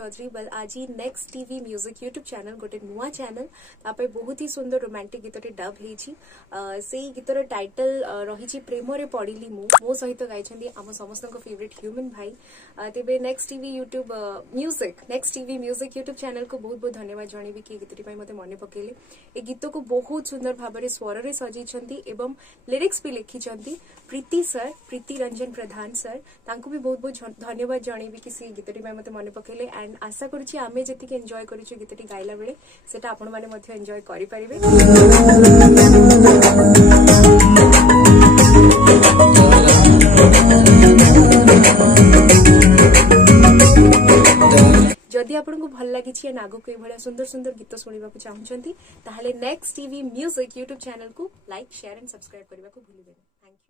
चौधरी बल आज next TV music YouTube channel गोटे नुआ चैनल तापर बहुत ही सुंदर रोमांटिक गीत डब से गीतर टाइटल रही प्रेम रे पड़िली मो सहित गाई आम समस्त फेवरेट ह्यूमन भाई तेरे next TV music YouTube channel को बहुत बहुत धन्यवाद जनइबी कि गीतटी मत मन पकेले ए गीत को बहुत सुंदर भाव स्वर में सजाई एवं लिरिक्स भी लिखिं प्रीति सर प्रीति रंजन प्रधान सर तांको भी बहुत बहुत धन्यवाद जनइबी कि सी गीतटी मत मन पकेले एंड आशा करुच्ची आमे जतिक एंजॉय करूछु गीतटी गाइला बेले सेटा आपण माने मध्य एंजॉय करि परिबे। जदि आपको भल लगी एंड आगक ये सुंदर सुंदर गीत शुणा चाहते ताहले next TV music YouTube channel को लाइक शेयर एंड सब्सक्राइब करने को भूलिबेनी। Thank you.